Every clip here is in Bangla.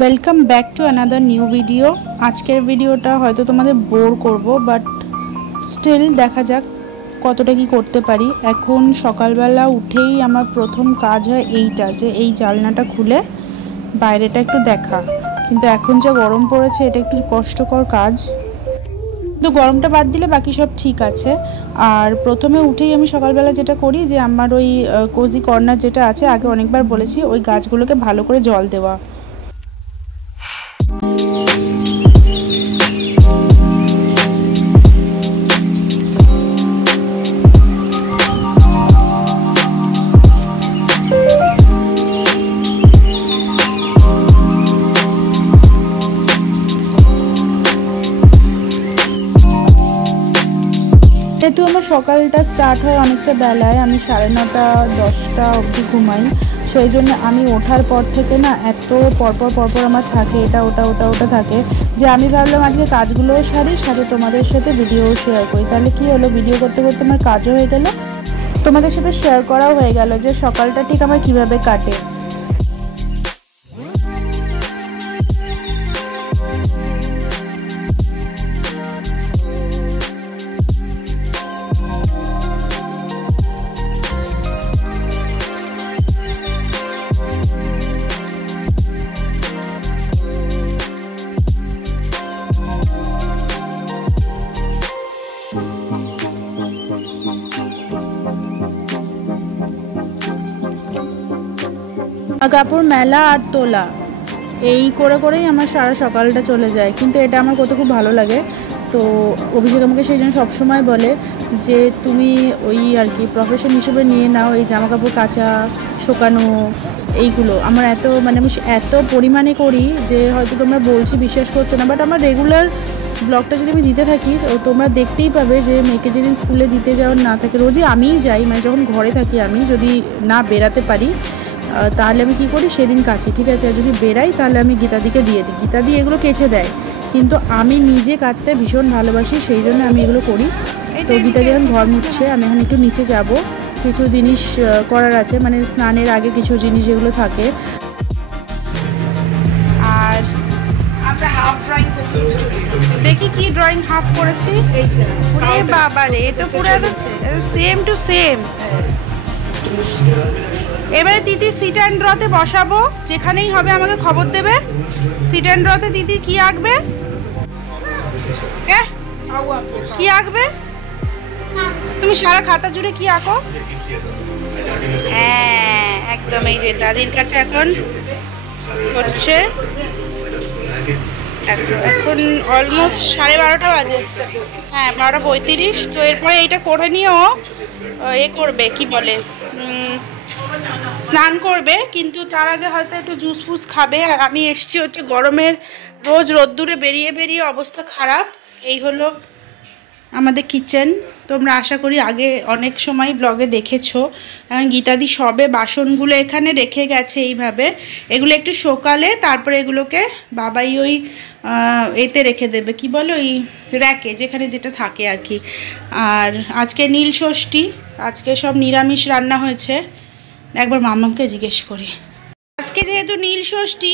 Welcome back to another new video. আজকের ভিডিওটা হয়তো তোমাদের বোর করব, বাট স্টিল দেখা যাক কতটা কি করতে পারি। এখন সকালবেলা উঠেই আমার প্রথম কাজ হয় এইটা, যে এই জানলাটা খুলে বাইরেটা একটু দেখা। কিন্তু এখন যা গরম পড়েছে, এটা একটু কষ্টকর কাজ, কিন্তু গরমটা বাদ দিলে বাকি সব ঠিক আছে। আর প্রথমে উঠেই আমি সকালবেলা যেটা করি, যে আমার ওই কোজি কর্নার যেটা আছে, আগে অনেকবার বলেছি, ওই গাছগুলোকে ভালো করে জল দেওয়া। যেহেতু আমার সকালটা স্টার্ট হয় অনেকটা বেলায়, আমি 9:30-10টা অবধি ঘুমাই, সেই জন্য আমি ওঠার পর থেকে না এত পরপর আমার থাকে, এটা ওটা থাকে, যে আমি ভাবলাম আজকে কাজগুলোও সারি, সাথে তোমাদের সাথে ভিডিও শেয়ার করি। তাহলে কি হলো, ভিডিও করতে করতে আমার কাজও হয়ে গেল, তোমাদের সাথে শেয়ার করাও হয়ে গেল যে সকালটা ঠিক আমার কীভাবে কাটে। কাপড় মেলা আর তোলা, এই করেই আমার সারা সকালটা চলে যায়, কিন্তু এটা আমার করতে খুব ভালো লাগে। তো অভিষেক আমাকে সেই জন্য সবসময় বলে যে তুমি ওই আর কি প্রফেশন হিসেবে নিয়ে নাও এই জামা কাপড় কাচা, শোকানো, এইগুলো আমার আমি এত পরিমাণে করি যে হয়তো তোমরা বলছি বিশ্বাস করছো না, বাট আমার রেগুলার ব্লগটা যদি আমি দিতে থাকি তোমরা দেখতেই পাবে যে মেয়েকে যেদিন স্কুলে দিতে যাওয়ার না থাকে, রোজই আমিই যাই, যখন ঘরে থাকি আমি যদি না বেরাতে পারি তাহলে আমি কি করি, সেদিন কাচি, ঠিক আছে। আর যদি বেরাই তাহলে আমি গীতাদিকে দিয়ে দিই, গীতাদি এগুলো কেচে দেয়, কিন্তু আমি নিজে কাচতে ভীষণ ভালোবাসি, সেই জন্য আমি এগুলো করি। তো গীতাদি এখন ঘর মুছছে, আমি এখন একটু নিচে যাব, কিছু জিনিস করার আছে, স্নানের আগে কিছু জিনিস যেগুলো থাকে। আর আমরা হাফ ড্রয়িং দেখি কি ড্রয়িং হাফ করেছি, এইটা বাবা রে, এটা পুরো সেম টু সেম। এবারে দিদি সিট অ্যান্ড ড্রতে বসাবো, যেখানেই হবে আমাকে খবর দেবে। সিট অ্যান্ড ড্রতে দিদি কি আঁকবে, কি আঁকবে তুমি সারা খাতা জুড়ে কি আঁকো? হ্যাঁ একদম, এই যে দাদির কাছে এখন হচ্ছে, এখন অলমোস্ট 12:30 বাজে, হ্যাঁ 12:35। তো এরপরে এইটা করে নিয়েও করবে কি বলে, স্নান করবে, কিন্তু তার আগে হয়তো একটু জুস ফুস খাবে। আর আমি এসছি হচ্ছে গরমের, রোজ রোদ্দুরে বেরিয়ে অবস্থা খারাপ। এই হলো আমাদের কিচেন, তোমরা আশা করি আগে অনেক সময় ব্লগে দেখেছো। গীতাদি সবে বাসনগুলো এখানে রেখে গেছে এইভাবে, এগুলো একটু সকালে, তারপরে এগুলোকে বাবাই ওই এতে রেখে দেবে, কি বলে ওই র্যাকে, যেখানে যেটা থাকে আর কি। আর আজকে নীল ষষ্ঠী, আজকে সব নিরামিষ রান্না হয়েছে। একবার মামামকে জিজ্ঞেস করি, আজকে যেহেতু নীল ষষ্ঠী,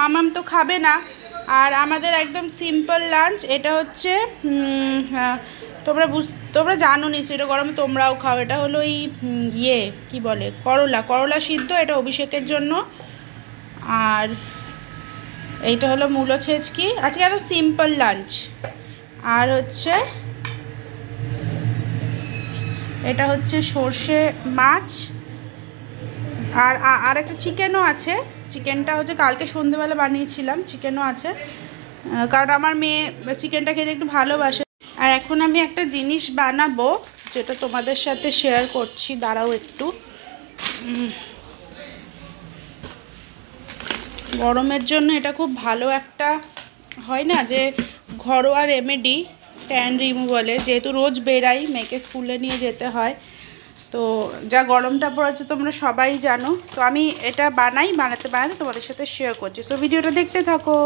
মামাম তো খাবে না, আর আমাদের একদম সিম্পল লাঞ্চ। এটা হচ্ছে তোমরা জানো নিশ্চয়ই, এটা গরমে তোমরাও খাও। এটা হলো ওই কি বলে, করলা সিদ্ধ, এটা অভিষেকের জন্য। আর এইটা হলো মূলো ছেচকি, আজকে একদম সিম্পল লাঞ্চ। আর হচ্ছে এটা হচ্ছে সর্ষে মাছ, আর একটা চিকেনও আছে। চিকেনটা হচ্ছে কালকে সন্ধ্যেবেলা বানিয়েছিলাম, চিকেনও আছে, কারণ আমার মেয়ে চিকেনটা খেতে একটু ভালোবাসে। আর এখন আমি একটা জিনিস বানাবো, যেটা তোমাদের সাথে শেয়ার করছি, দাঁড়াও একটু। গরমের জন্য এটা খুব ভালো একটা হয় না, যে ঘরোয়া রেমেডি, ট্যান রিমুভালে, যেহেতু রোজ বেরাই, মেয়েকে স্কুলে নিয়ে যেতে হয়, তো যা গরমটা পড়েছে তোমরা সবাই জানো। তো আমি এটা বানাতে তোমাদের সাথে শেয়ার করছি, সো ভিডিওটা দেখতে থাকো।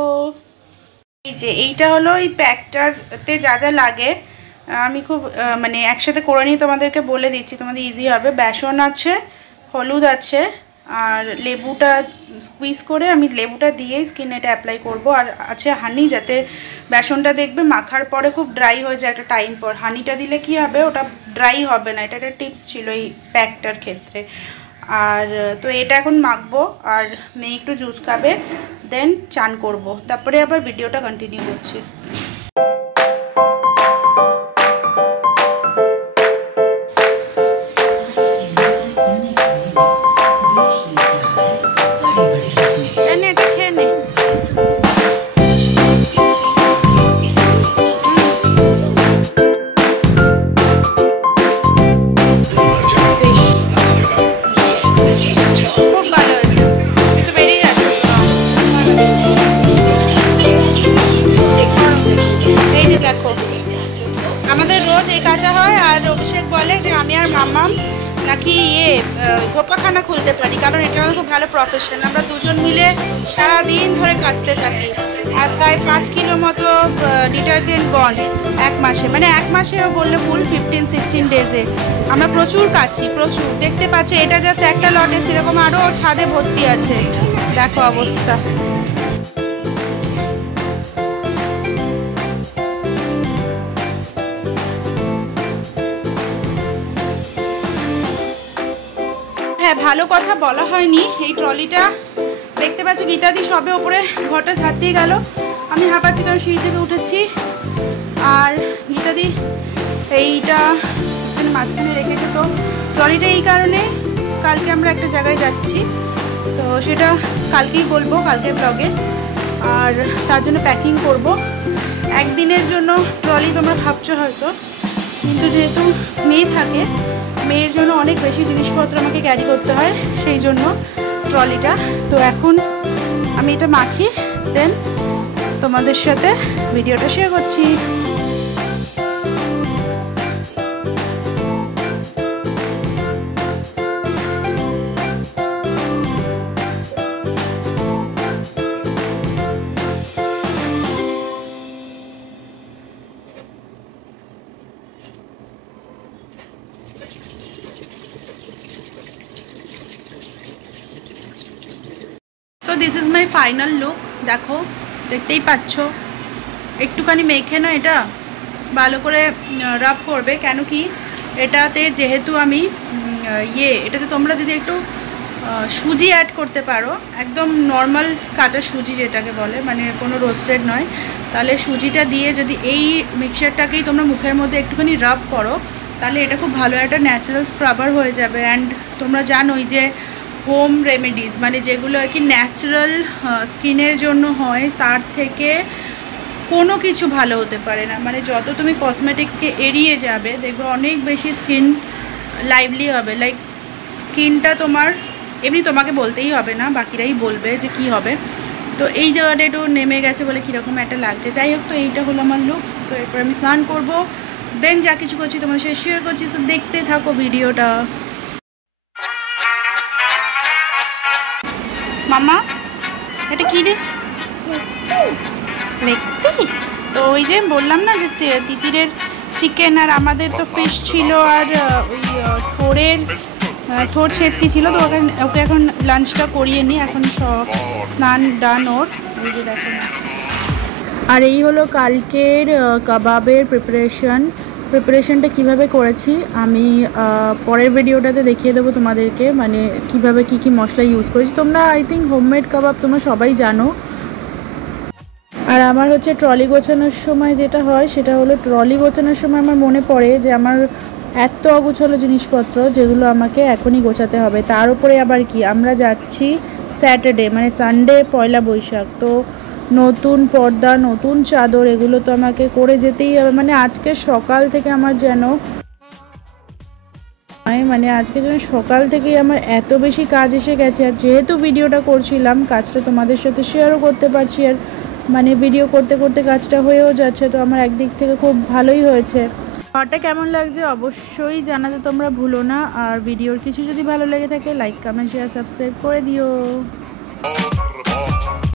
এই যে এইটা হলো এই প্যাকটাতে যা যা লাগে, আমি খুব একসাথে করে নিয়ে তোমাদেরকে বলে দিচ্ছি, তোমাদের ইজি হবে। বেসন আছে, হলুদ আছে, আর লেবুটা স্কুইজ করে আমি লেবুটা দিয়েই স্কিনে এটা অ্যাপ্লাই করব। আর আছে হানি, যাতে বেসনটা দেখবে মাখার পরে খুব ড্রাই হয়ে যায় একটা টাইম পর। হানিটা দিলে কি হবে, ওটা ড্রাই হবে না, এটা একটা টিপস ছিল এই প্যাকটার ক্ষেত্রে। আর তো এটা এখন মাখবো, আর মেয়ে একটু জুস খাবে, দেন চান করব, তারপরে আবার ভিডিওটা কন্টিনিউ করছি। আমাদের রোজ এই কাজা হয়, আর অভিষেক বলে যে আমি আর মাম্মাম নাকি ধোপাখানা খুলতে পারি, কারণ এটা খুব ভালো প্রফেশন। আমরা দুজন মিলে সারাদিন ধরে কাচতে থাকি, আর প্রায় 5 কিলো মতো ডিটারজেন্ট গন এক মাসে, মানে এক মাসেও বললে ভুল, 15-16 ডেজে আমরা প্রচুর কাচি, প্রচুর। দেখতে পাচ্ছ এটা জাস্ট একটা লটে, সেরকম আরও ছাদে ভর্তি আছে, দেখো অবস্থা। হ্যাঁ, ভালো কথা বলা হয়নি, এই ট্রলিটা দেখতে পাচ্ছ গীতাদি সবে ওপরে ঘরটা ছাদ দিয়ে গেল, আমি হাঁপাচ্ছি কারণ সিঁড়ি থেকে উঠেছি। আর গীতাদি এইটা এখানে মাঝখানে রেখেছে, তো ট্রলিটা এই কারণে কালকে আমরা একটা জায়গায় যাচ্ছি, তো সেটা কালকেই বলবো, কালকের ব্লগে। আর তার জন্য প্যাকিং করব একদিনের জন্য ট্রলি, তোমরা ভাবছো হয়তো, কিন্তু যেহেতু মেয়ে থাকে, মেয়ের জন্য অনেক বেশি জিনিসপত্র আমাকে ক্যারি করতে হয়, সেই জন্য ট্রলিটা। তো এখন আমি এটা মাখি, দেন তোমাদের সাথে ভিডিওটা শেয়ার করছি। So this is my final look, দেখো দেখতেই পাচ্ছ। একটুখানি মেখে না এটা ভালো করে রাব করবে, কেন কি এটাতে যেহেতু আমি এটাতে তোমরা যদি একটু সুজি অ্যাড করতে পারো, একদম নর্মাল কাঁচা সুজি যেটাকে বলে, মানে কোনো রোস্টেড নয়, তাহলে সুজিটা দিয়ে যদি এই মিক্সচারটাকেই তোমরা মুখের মধ্যে একটুখানি রাব করো, তাহলে এটা খুব ভালো একটা ন্যাচারাল স্ক্রাবার হয়ে যাবে। অ্যান্ড তোমরা জানোই যে হোম রেমেডিস মানে যেগুলো আর কি ন্যাচারাল স্কিনের জন্য হয়, তার থেকে কোনো কিছু ভালো হতে পারে না। মানে যত তুমি কসমেটিক্সকে এড়িয়ে যাবে, দেখবে অনেক বেশি স্কিন লাইভলি হবে, লাইক স্কিনটা তোমার এমনি তোমাকে বলতেই হবে না, বাকিরাই বলবে যে কি হবে। তো এই জায়গাটা একটু নেমে গেছে বলে কীরকম একটা লাগছে। যাই হোক, তো এইটা হলো আমার লুকস। তো এরপর আমি স্নান করবো, দেন যা কিছু করছি তোমার সাথে শেয়ার করছি, তো দেখতে থাকো ভিডিওটা। মামা এটা কি রে, লেগ পিস? তো ওই যে বললাম না যে তিতিরের চিকেন আর আমাদের তো ফিশ ছিল, আর ওই থোর ছেঁচকি ছিল, তো ওকে এখন লাঞ্চটা করিয়ে নিই, এখন স্নান ডান ওর। ওই যে দেখো, আর এই হলো কালকের কাবাবের প্রিপারেশনটা কিভাবে করেছি আমি পরের ভিডিওটাতে দেখিয়ে দেবো তোমাদেরকে, মানে কিভাবে কি কি মশলা ইউজ করেছি। তোমরা আই থিঙ্ক হোমমেড কাবাব তোমরা সবাই জানো। আর আমার হচ্ছে ট্রলি গোছানোর সময় যেটা হয় সেটা হলো, ট্রলি গোছানোর সময় আমার মনে পড়ে যে আমার এত অগোছালো জিনিসপত্র যেগুলো আমাকে এখনই গোছাতে হবে। তার উপরে আবার কি, আমরা যাচ্ছি স্যাটারডে মানে সানডে, পয়লা বৈশাখ, তো নতুন পর্দা, নতুন চাদর, এগুলো তো আমাকে করে যেতেই হবে। মানে আজকে সকাল থেকে আমার যেন সকাল থেকেই আমার এত বেশি কাজ এসে গেছে। আর যেহেতু ভিডিওটা করছিলাম, কাজটা তোমাদের সাথে শেয়ারও করতে পারছি, আর মানে ভিডিও করতে করতে কাজটা হয়েও যাচ্ছে, তো আমার একদিক থেকে খুব ভালোই হয়েছে। ঘরটা কেমন লাগছে অবশ্যই জানাতে তোমরা ভুলো না। আর ভিডিওর কিছু যদি ভালো লেগে থাকে, লাইক, কমেন্ট, শেয়ার, সাবস্ক্রাইব করে দিও।